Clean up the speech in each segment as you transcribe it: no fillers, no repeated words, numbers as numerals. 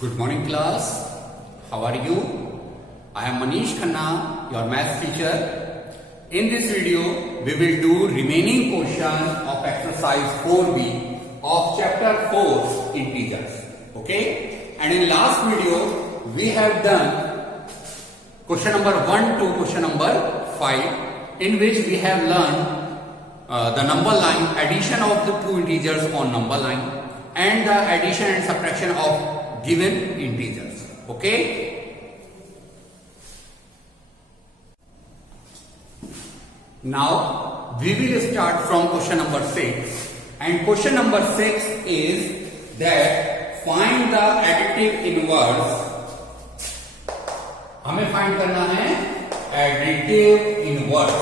Good morning class. How are you? I am Manish Khanna, your maths teacher. In this video, we will do remaining portion of exercise 4B of chapter 4 integers. Okay? And in last video, we have done question number 1 to question number 5, in which we have learned the number line, addition of the two integers on number line, and the addition and subtraction of given integers. Okay? Now we will start from question number 6, and question number 6 is that find the additive inverse. हमें find करना है additive inverse.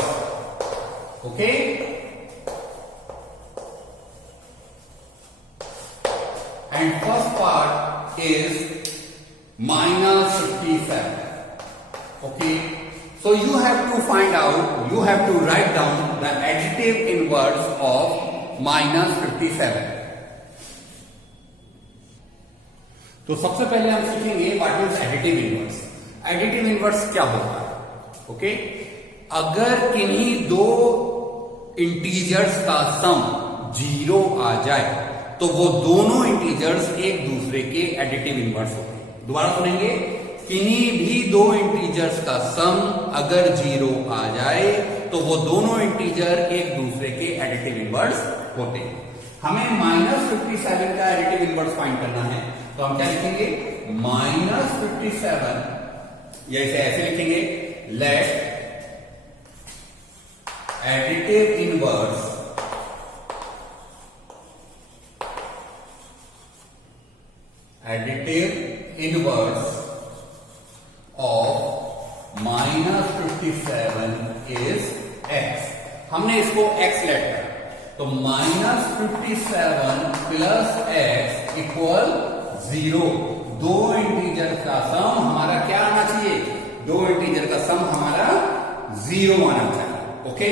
Okay? And first part is minus 57. Okay, so you have to find out, you have to write down the additive inverse of minus 57. तो सबसे पहले हम सीखेंगे what is additive inverse. Additive inverse क्या होता है? Okay, अगर किन्हीं दो इंटीजर्स का सम 0 आ जाए तो वो दोनों इंटीजर्स एक दूसरे के एडिटिव इनवर्स होते हैं. दोबारा सुनेंगे, किन्हीं भी दो इंटीजर्स का सम अगर 0 आ जाए तो वो दोनों इंटीजर एक दूसरे के एडिटिव इनवर्स होते हैं. हमें माइनस 57 का एडिटिव इनवर्स फाइंड करना है, तो हम क्या लिखेंगे? माइनस 57, या इसे ऐसे लिखेंगे, let additive inverse of minus 57 is x. हमने इसको x लेट करा, तो माइनस 57 प्लस x इक्वल 0. दो इंटीजर का सम हमारा क्या आना चाहिए? दो इंटीजर का सम हमारा 0 आना चाहिए. ओके,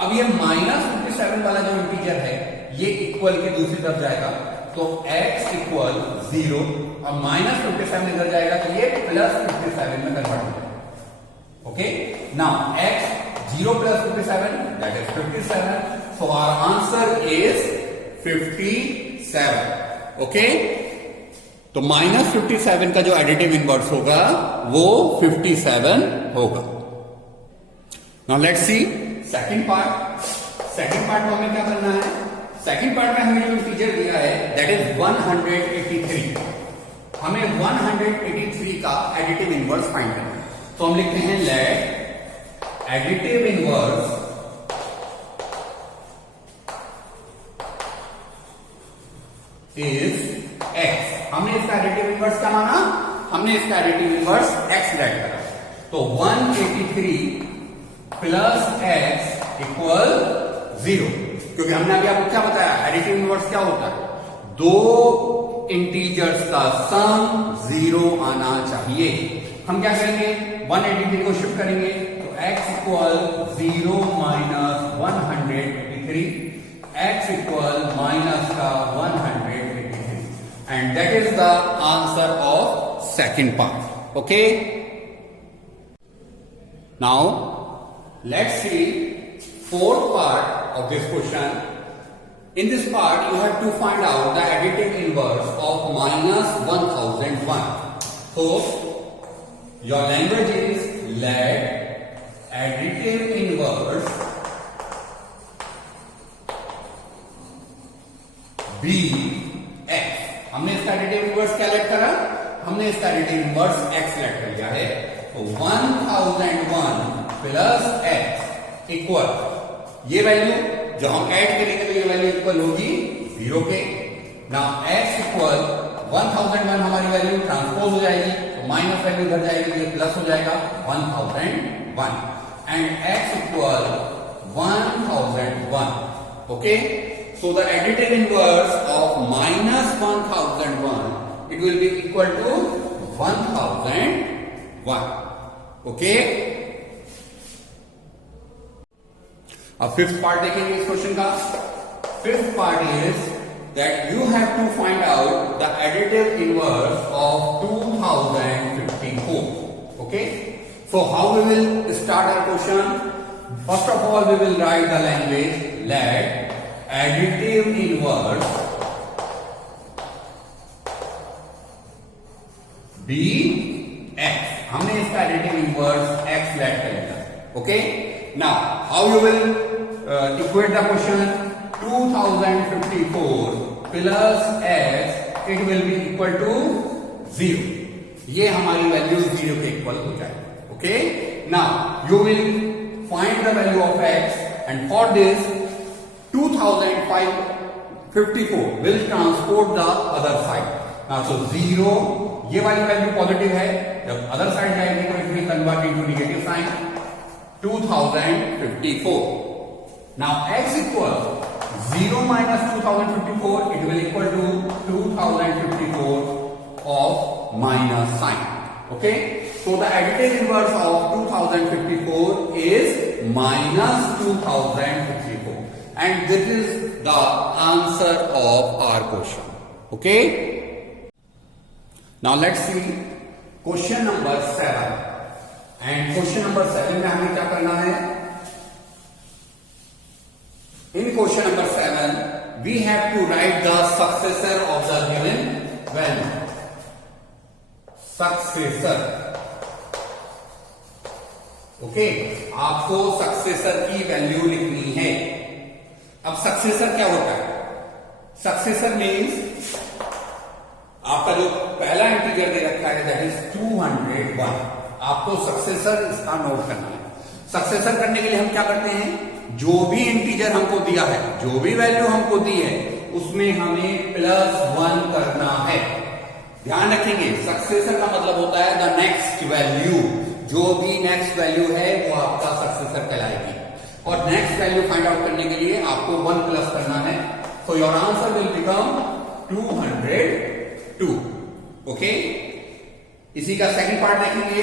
अब ये माइनस 57 वाला जो इंटीजर है ये इक्वल के दूसरी तरफ जाएगा, तो x इक्वल 0, और माइनस 57 इधर जाएगा तो ये प्लस 57 में कन्वर्ट हो जाएगा. Okay, now x 0 plus 57 that is 57, so our answer is 57. Okay, तो माइनस 57 का जो एडिटिव इनवर्स होगा वो 57 होगा. Now let's see second part. Second part में हमें क्या करना है? सेकंड पार्ट में हमें जो इंटीजर दिया है दैट इज 183. हमें 183 का एडिटिव इनवर्स फाइंड करना है, तो हम लिखते हैं let additive inverse is x. हमने इसका एडिटिव इनवर्स क्या माना? हमने इसका एडिटिव इनवर्स x लेट करा, तो 183 प्लस x इक्वल 0. क्योंकि हमने अभी आपको क्या बताया, एडिटिव इनवर्स क्या होता है? दो इंटीजर्स का सम 0 आना चाहिए. हम क्या करेंगे? 183 को शिफ्ट करेंगे, तो x equal 0 minus 183, x equal minus का 183, and that is the answer of second part. Okay, now let's C fourth part of this question. In this part, you have to find out the additive inverse of minus 1001. So, your language is let additive inverse be x. हमने इसका additive inverse क्या late करा? हमने इसका additive inverse x late कर लिया है, तो 1001 प्लस x इक्वल, ये वैल्यू जो हम ऐड करेंगे तो ये वैल्यू इक्वल होगी 0 के. नाउ x इक्वल 1001, हमारी वैल्यू ट्रांसपोज हो जाएगी, तो माइनस वैल्यू इधर जाएगी तो ये प्लस हो जाएगा 1001, and x equal 1001. Okay, so the additive inverse of minus 1001 it will be equal to 1001. Okay, अब फिफ्थ पार्ट देखेंगे इस क्वेश्चन का. Fifth part is that you have to find out the additive inverse of 2054. Okay, so how we will start our question? First of all, we will write the language. Let additive inverse be x. हमने इसका additive inverse x let कर लिया. Okay, now how you will equate the question? 2054 plus x, it will be equal to 0. ये हमारी value 0 के equal हो जाएगी. Okay, now you will find the value of x, and for this 2054 will transport the other side. Now so 0, ये वाली value positive है, जब other side जाएगी तो it will convert into negative sign. 2054. Now x equals 0 minus 2054, it will equal to 2054 of minus sign. Okay, so the additive inverse of 2054 is minus 2054, and this is the answer of our question. Okay, now let's see question number 7. And question number 7 में हमें क्या करना है? In question number 7, we have to write the successor of the given value. Successor. Okay, आपको successor की value लिखनी है. अब successor क्या होता है? Successor means आपका जो पहला इंटीजर दे रखा है that is 201. आपको successor इसका नोट करना है. Successor करने के लिए हम क्या करते हैं? जो भी इंटीजर हमको दिया है, जो भी वैल्यू हमको दी है, उसमें हमें +1 करना है. ध्यान रखेंगे, सक्सेसर का मतलब होता है द नेक्स्ट वैल्यू. जो भी नेक्स्ट वैल्यू है वो आपका सक्सेसर कहलाएगी. और नेक्स्ट वैल्यू फाइंड आउट करने के लिए आपको 1 प्लस करना है. So your answer will become 202. Okay, इसी का सेकंड पार्ट देखेंगे.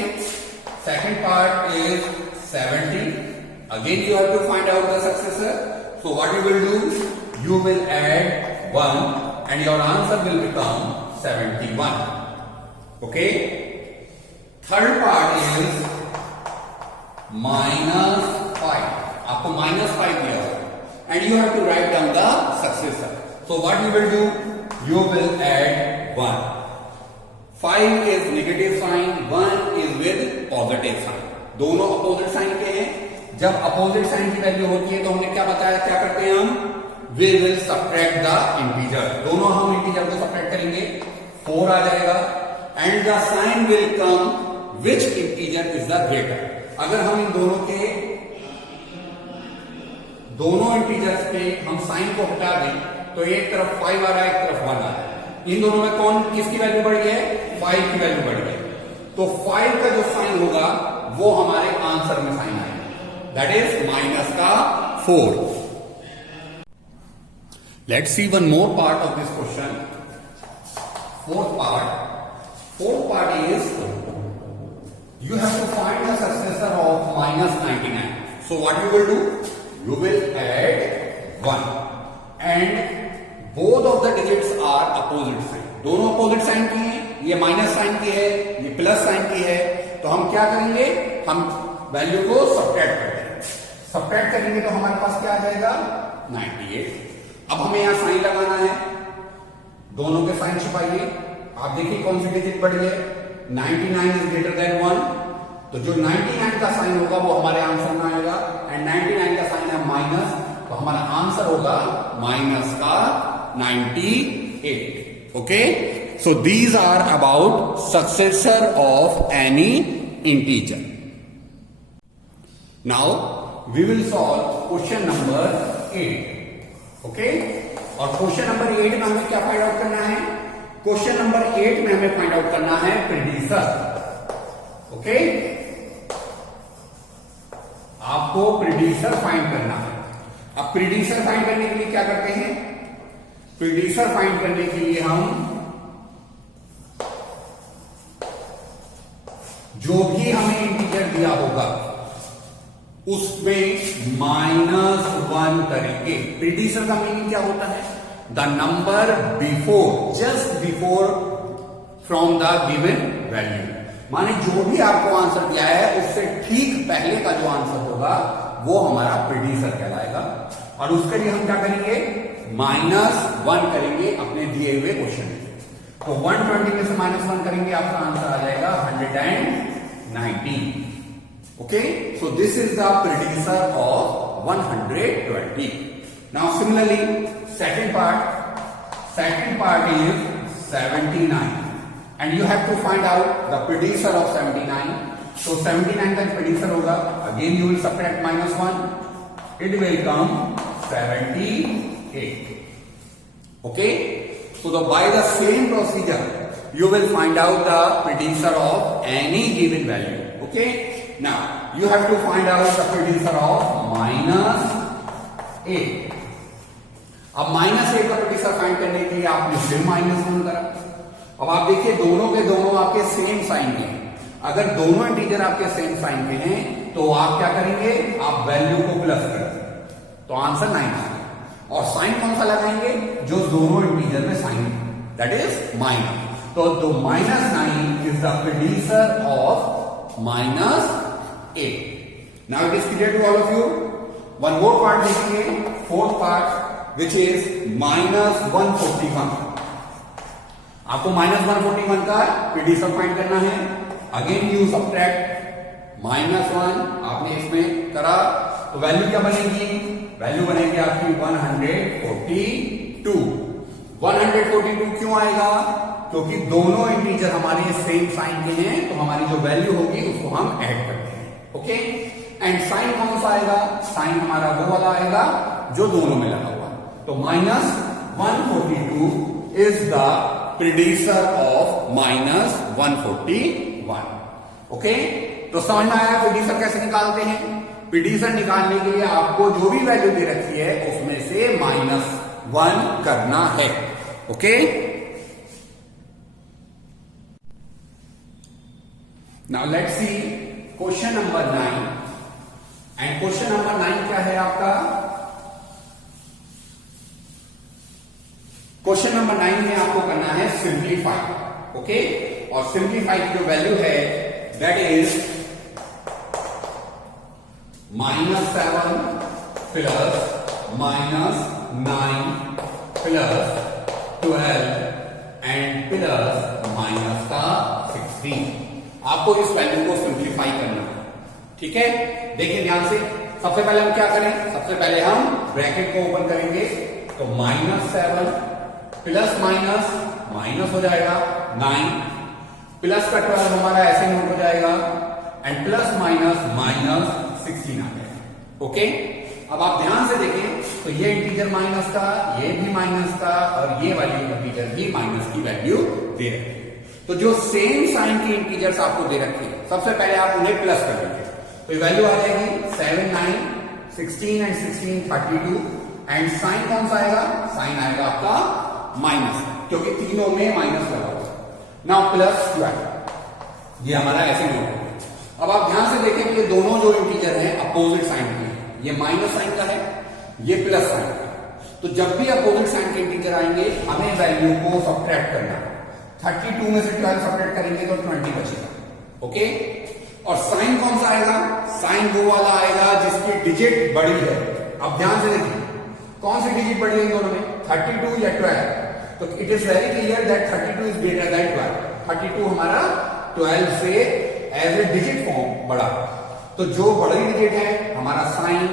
Second part is 70. Again you have to find out the successor. So what you will do? You will add 1 and your answer will become 71. Okay. Third part is minus 5. आपको -5 दिया है and you have to write down the successor. So what you will do? You will add 1. 5 is negative sign, 1 is with positive sign. दोनों opposite sign के हैं. जब opposite sign की value होती है तो हमने क्या बताया, क्या करते हैं हम? We will subtract the integer. दोनों हम इंटीजर को सबट्रैक्ट करेंगे, 4 आ जाएगा. And the sign will come which integer is the greater. अगर हम इन दोनों इंटीजर्स पे हम साइन को हटा दें तो एक तरफ 5 आ रहा है, एक तरफ 1 आ रहा है. इन दोनों में कौन किसकी वैल्यू बढ़ गई है? 5 की वैल्यू बढ़ गई. तो 5 का जो साइन होगा वो हमारे आंसर में साइन आएगा. That is minus का 4. Let's see one more part of this question. Fourth part is you have to find the successor of -99. So what you will do? You will add 1 and both of the digits are opposite sign. दोनों opposite sign की हैं. ये minus sign की है, ये plus sign की है. तो हम क्या करेंगे? हम वैल्यू को सबट्रैक्ट करेंगे. सबट्रैक्ट करेंगे तो हमारे पास क्या आ जाएगा? 98. अब हमें यहां साइन लगाना है. दोनों के साइन छिपाइए. आप देखिए कौन सी डिजिट बढ़ गए. 99 इज ग्रेटर देन 1. तो जो 99 का साइन होगा वो हमारे आंसर में आएगा. एंड 99 का साइन है माइनस, तो हमारा आंसर होगा माइनस का 98. Okay, so these are about successor of any integer. Now we will solve question number 8. okay, और क्वेश्चन नंबर 8 में हमें क्या फाइंड आउट करना है? क्वेश्चन नंबर 8 में हमें फाइंड आउट करना है प्रीडिसर. ओके, आपको प्रीडिसर फाइंड करना है. अब प्रीडिसर फाइंड करने के लिए क्या करते हैं? प्रीडिसर फाइंड करने के लिए हम जो भी हमें इंटीजर दिया होगा उसमें -1 करेंगे. प्रीडिसर का मीनिंग क्या होता है? The number before, just before from the given value. माने जो भी आपको आंसर दिया है उससे ठीक पहले का जो आंसर होगा वो हमारा प्रेडिक्टर कहलाएगा। और उसके लिए हम क्या करेंगे, -1 करेंगे अपने दिए हुए क्वेश्चन में। तो 120 में से -1 करेंगे, आपका आंसर आ जाएगा 190। Okay, so this is the predictor of 120। Now similarly second part is 79 and you have to find out the predictor of 79। so 79 का प्रेडिक्टर होगा, again you will subtract -1, it will come 78। okay, so by the same procedure you will find out the predictor of any given value. Okay, now you have to find out the predictor of -8। अब -8 का predictor find करने के लिए आपने फिर -1 करा। अब आप देखिए दोनों के दोनों आपके सेम साइन के हैं। अगर दोनों इंटीजर आपके सेम साइन के हैं तो आप क्या करेंगे, आप वैल्यू को प्लस करेंगे तो आंसर 9 आएगा। और साइन कौन सा लगाएंगे, जो दोनों इंटीजर में साइन है, दैट इज माइनस। तो -9 is the predictor of -8। Now it is clear to all of you. One more part देखेंगे, फोर्थ पार्ट विच इज -141। आपको -141 का प्रेडिक्टर फाइंड करना है। अगेन यू सबट्रैक्ट -1, आपने इसमें करा तो वैल्यू क्या बनेगी, वैल्यू बनेगी आपकी 142। 142 क्यों आएगा, क्योंकि दोनों इंटीजर हमारे सेम साइन के हैं तो हमारी जो वैल्यू होगी उसको हम ऐड करते हैं। ओके, एंड साइन कौन सा आएगा, साइन हमारा वो वाला आएगा जो दोनों में लगा हुआ। तो -142 is the predictor of -141। Okay, तो समझ में आया प्रेडिक्टर कैसे निकालते हैं। प्रेडिक्टर निकालने के लिए आपको जो भी वैल्यू दे रखी है उसमें से -1 करना है। Okay, now let's C question number 9। And question number 9 क्या है आपका, क्वेश्चन नंबर 9 में आपको करना है सिंप्लीफाई। ओके, और सिंप्लीफाई की जो वैल्यू है that is -7 plus -9 plus 12 and plus -16। आपको इस वैल्यू को सिंप्लीफाई करना है। ठीक है, देखिए ध्यान से। सबसे पहले हम क्या करें, सबसे पहले हम ब्रैकेट को ओपन करेंगे तो -7 प्लस माइनस हो जाएगा 9 प्लस का 12 हमारा ऐसे नोट हो जाएगा एंड प्लस माइनस -16 आ गया। ओके, अब आप ध्यान से देखें तो ये इंटीजर माइनस था, ये भी माइनस था और ये वाली इंटीजर भी माइनस की वैल्यू दे रखी है। तो जो सेम साइन की इंटीजर्स आपको दे रखी है सबसे पहले आप उन्हें प्लस कर लीजिए तो ये वैल्यू आ जाएगी 7, 9, 16 एंड 16 32 एंड साइन कौन सा आएगा, साइन आएगा आपका माइनस, क्योंकि तीनों में माइनस लगा हुआ। नाउ प्लस 12 ये हमारा ऐसे नोट है। अब आप ध्यान से देखें कि ये दोनों जो इंटीजर हैं अपोजिट साइन के हैं, ये माइनस साइन का है, ये प्लस साइन का है। तो जब भी अपोजिट साइन के इंटीजर आएंगे हमें वैल्यू को सबट्रैक्ट करना है। 32 में से 12 सबट्रैक्ट करेंगे तो 20 बचेगा। ओके, और साइन कौन सा आएगा, साइन वो वाला आएगा जिसकी डिजिट बड़ी है। अब ध्यान से देखिए कौन सी डिजिट बड़ी है दोनों में, 32 या 12। तो it is very clear that 32 is greater then 12। 32 हमारा 12 से एज ए डिजिट फॉर्म बड़ा। तो जो बड़ी डिजिट है हमारा साइन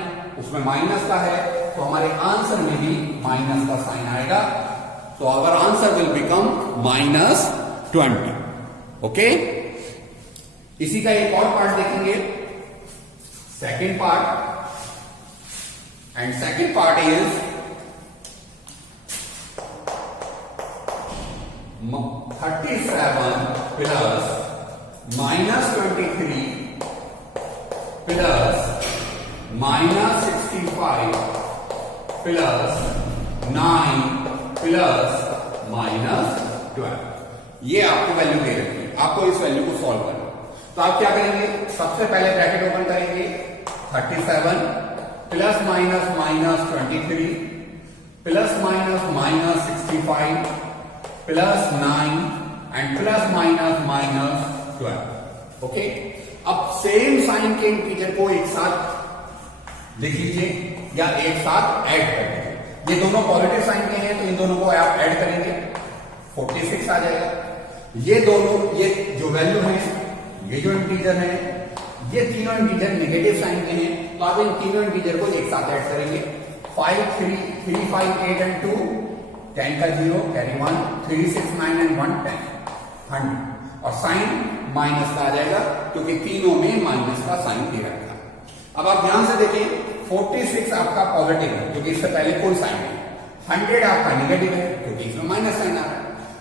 उसमें माइनस का है तो हमारे आंसर में भी माइनस का साइन आएगा। तो our answer will become -20। Okay, इसी का एक और पार्ट देखेंगे, second part. And second part is 37 plus -23 plus -65 plus 9 plus -12। ये आपको वैल्यू दे रखी है, आपको इस वैल्यू को सॉल्व करना। तो आप क्या करेंगे, सबसे पहले ब्रैकेट ओपन करेंगे 37 plus -23 plus minus minus 65 plus 9 and plus minus minus 12। Okay, अब सेम साइन के इंटीजर को एक साथ लिख लीजिए या एक साथ ऐड कर लीजिए। ये दोनों पॉजिटिव साइन के हैं तो इन दोनों को आप ऐड करेंगे, 46 आ जाएगा। ये दोनों, ये जो वैल्यू है, ये जो इंटीजर है, ये तीनों इंटीजर नेगेटिव साइन के हैं, तो आप इन तीनों इंटीजर को एक साथ ऐड करेंगे। 5 3 3 5 8 एंड 2 10 का 0 कैरी 1 3 6 9 एंड 1 10 100 और साइन माइनस का आ जाएगा क्योंकि तीनों में माइनस का साइन दे रखा। अब आप ध्यान से देखिए, 46 आपका पॉजिटिव है क्योंकि इससे पहले कोई साइन है, 100 आपका नेगेटिव है क्योंकि इसमें माइनस साइन आ रहा है।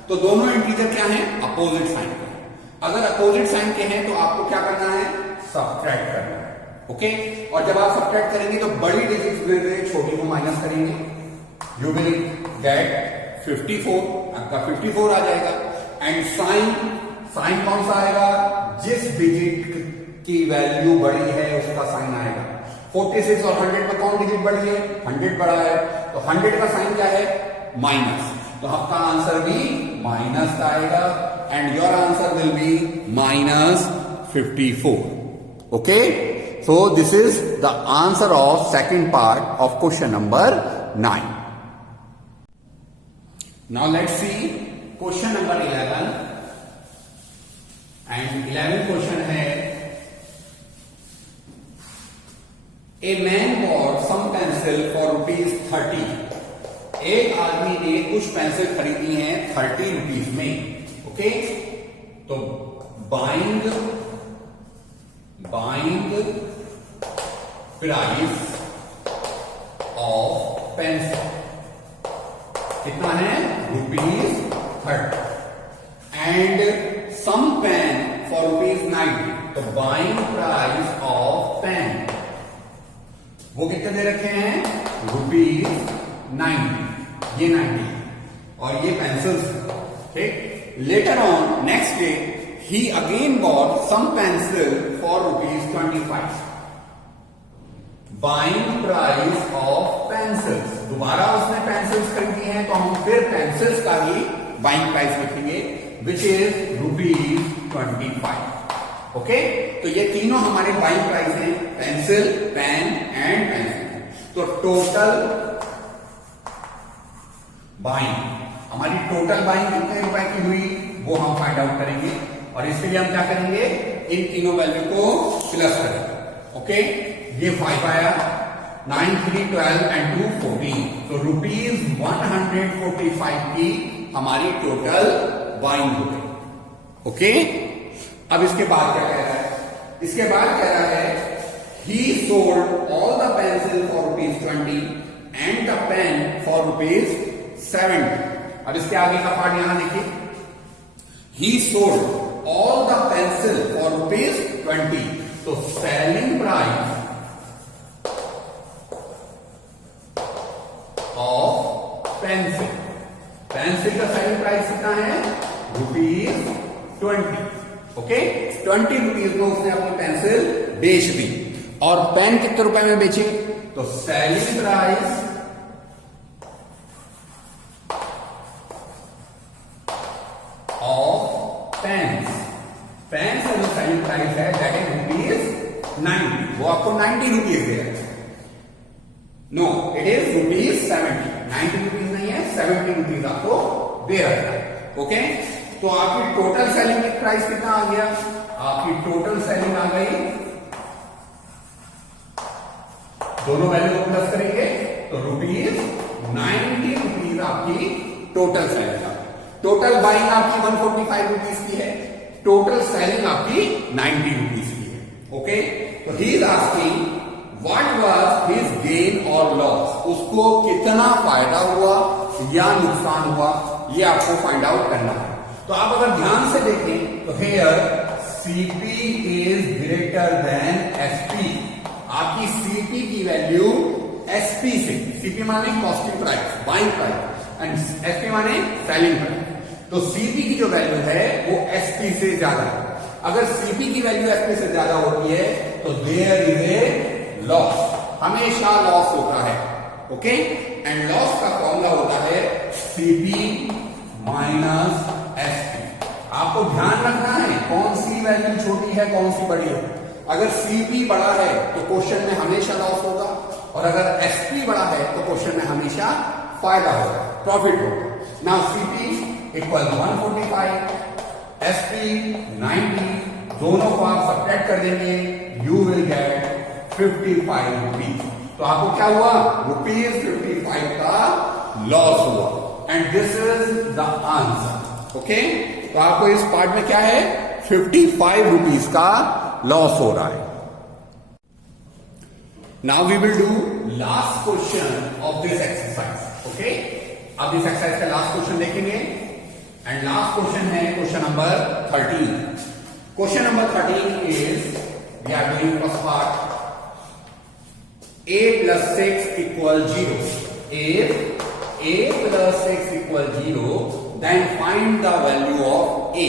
तो दोनों इंटीजर क्या है, अपोजिट साइन के हैं। अगर अपोजिट साइन के हैं तो आपको क्या करना है, सब्ट्रैक्ट करना है। ओके, और जब आप सब्ट्रैक्ट करेंगे तो बड़ी डिजिट में छोटी को माइनस करेंगे, यू विल गेट 54, आपका 54 आ जाएगा। एंड साइन कौन सा आएगा, जिस डिजिट की वैल्यू बड़ी है उसका साइन आएगा। 46 और 100 में कौन डिजिट बड़ी है, 100 बड़ा है, तो 100 का साइन क्या है, माइनस, तो आपका आंसर भी माइनस का आएगा and your answer will be minus 54। Okay, so this is the answer of second part of question number 9. Now let's see question number 11 and 11th question है, a man bought some pencil for ₹30. एक आदमी ने कुछ pencil खरीदी हैं 30 rupees में। Okay, तो buying price of pencil कितना है, ₹30 एंड सम पेन फॉर ₹90। तो बाइंग प्राइस ऑफ पेन वो कितने दे रखे हैं, ₹90, ये 90 और ये पेंसिल्स। ठीक, later on next day he again bought some pencil for ₹25. Buying price of pencils, दोबारा उसने पेंसिल्स खरीदी हैं तो हम फिर पेंसिल्स का ही बाइंग प्राइस लिखेंगे which is ₹25. ओके, तो ये तीनों हमारे बाइंग प्राइस हैं, पेंसिल, पेन एंड पेंसिल। तो टोटल बाइंग, हमारी टोटल बाइंग कितने रुपए की हुई वो हम फाइंड आउट करेंगे और इसके लिए हम क्या करेंगे, इन तीनों वैल्यू को प्लस करेंगे। ओके, ये 5 आया, 9 3 12 एंड 2 14, तो ₹145 की हमारी टोटल बाइंग हो गई। ओके, अब इसके बाद क्या कह रहा है, इसके बाद कह रहा है he sold all the pencil for ₹20 and the pen for ₹70। अब इसके आगे का पार्ट यहां देखिए, he sold all the pencil for ₹20, तो selling price of pencil, pencil का सेलिंग प्राइस कितना है, ₹20। ओके, 20 रुपीज में उसने अपनी पेंसिल बेच दी और पेन कितने रुपए में बेची, तो selling price of pens, pen का जो सेलिंग प्राइस है दैट इज ₹90, वो आपको 90 रुपीज दे रहा है। नो, इट इज ₹70, 90 रुपीज नहीं है, 70 रुपीज आपको दे रहा है। ओके, तो आपकी टोटल सेलिंग प्राइस कितना आ गया, आपकी टोटल सेलिंग आ गई, दोनों वैल्यू को प्लस करेंगे तो ₹90 आपकी टोटल सेलिंग आ गई। टोटल बाइंग आपकी 145 रुपीज की है, टोटल सेलिंग आपकी 90 रुपीज की है। ओके, तो he is asking what was his gain और लॉस, उसको कितना फायदा हुआ या नुकसान हुआ, ये आपको फाइंड आउट करना है। तो आप अगर ध्यान से देखें तो here CP is greater than SP, आपकी CP की वैल्यू SP से, CP माने costing price, buying price, and SP माने सेलिंग प्राइस। तो CP की जो वैल्यू है वो SP से ज्यादा है। अगर CP की वैल्यू SP से ज्यादा होती है तो देयर इज ए लॉस, हमेशा लॉस होता है। ओके, एंड लॉस का फॉर्मूला होता है सीपी माइनस एसपी। आपको ध्यान रखना है कौन सी वैल्यू छोटी है कौन सी बड़ी है। अगर सीपी बड़ा है तो क्वेश्चन में हमेशा लॉस होगा, और अगर एसपी बड़ा है तो क्वेश्चन में हमेशा फायदा होगा, प्रॉफिट होगा। नाउ सीपी इक्वल 145, एसपी 90, दोनों को आप सब्ट्रैक्ट कर देंगे, यू विल गेट 55 रुपीज। तो आपको क्या हुआ, रुपीज 55 का लॉस हुआ, and this is the answer. Okay, तो आपको इस पार्ट में क्या है, 55 रुपीज का लॉस हो रहा है। Now we will do last question of this exercise. Okay, अब इस एक्सरसाइज का लास्ट क्वेश्चन देखेंगे, एंड लास्ट क्वेश्चन है question number 13। Question number 13 is, we are doing first part, a plus 6 equal 0. If a plus 6 equal 0, then find the value of a.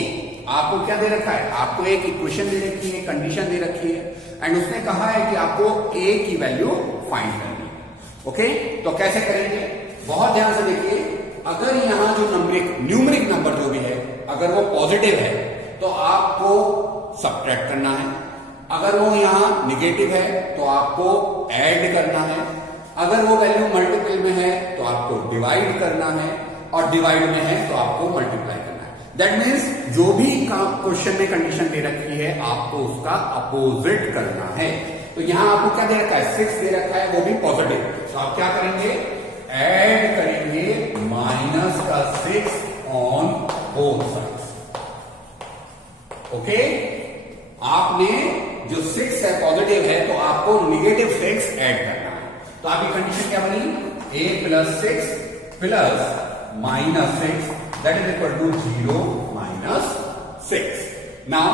आपको क्या दे रखा है, आपको एक इक्वेशन दे रखी है, कंडीशन दे रखी है, एंड उसने कहा है कि आपको a की वैल्यू फाइंड करनी है। ओके, तो कैसे करेंगे, बहुत ध्यान से देखिए। अगर यहां जो न्यूमेरिक नंबर जो भी है, अगर वो पॉजिटिव है तो आपको सब्ट्रैक्ट करना है, अगर वो यहां निगेटिव है तो आपको ऐड करना है, अगर वो वैल्यू मल्टीपल में है तो आपको डिवाइड करना है, और डिवाइड में है तो आपको मल्टीप्लाई करना है। दैट मीन्स जो भी क्वेश्चन में कंडीशन दे रखी है आपको उसका अपोजिट करना है। तो यहां आपको क्या दे रखा है, 6 दे रखा है, वो भी पॉजिटिव, तो आप क्या करेंगे, ऐड करेंगे माइनस का 6 ऑन बोथ साइड्स। ओके, आपने जो 6 है पॉजिटिव है तो आपको निगेटिव 6 ऐड करना है। तो आपकी कंडीशन क्या बनी, a plus 6 plus minus 6 that is equal to 0 minus 6। Now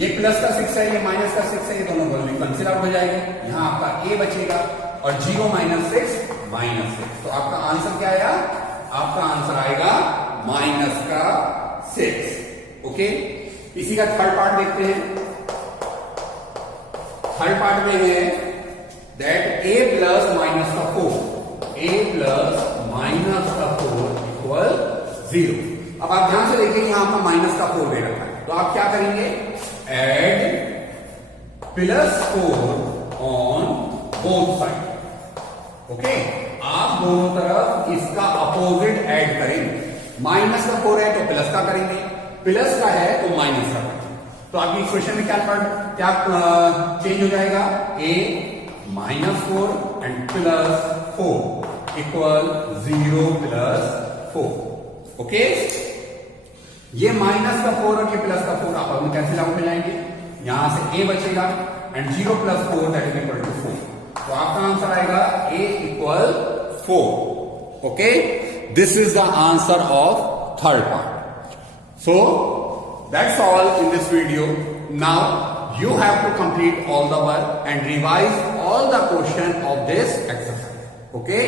ये प्लस का 6 है, ये माइनस का 6 है, ये दोनों में कैंसिल आउट हो जाएंगे, यहां आपका a बचेगा, और 0 माइनस 6 माइनस 6। तो आपका आंसर क्या आएगा, आपका आंसर आएगा माइनस का 6। ओके, इसी का थर्ड पार्ट देखते हैं। थर्ड पार्ट में है दैट a प्लस माइनस का 4, a प्लस माइनस का 4 इक्वल 0। अब आप ध्यान से देखिए, यहां आपका माइनस का 4 दे रखा है, तो आप क्या करेंगे, add plus 4 on both side. Okay, आप दोनों तरफ इसका अपोजिट ऐड करेंगे। माइनस का 4 है तो प्लस का करेंगे, प्लस का है तो माइनस का करेंगे। तो आपकी इक्वेशन में क्या चेंज हो जाएगा, a minus 4 and plus 4 equal 0 plus 4। Okay, ये माइनस का 4 और ये प्लस का 4 आपस में कैंसिल आउट हो जाएंगे, यहां से a बचेगा, and 0 plus 4 that is equal to 4। तो आपका आंसर आएगा a equal 4। Okay, this is the answer of third part. So that's all in this video. Now you have to complete all the work and revise all the question of this exercise. Okay?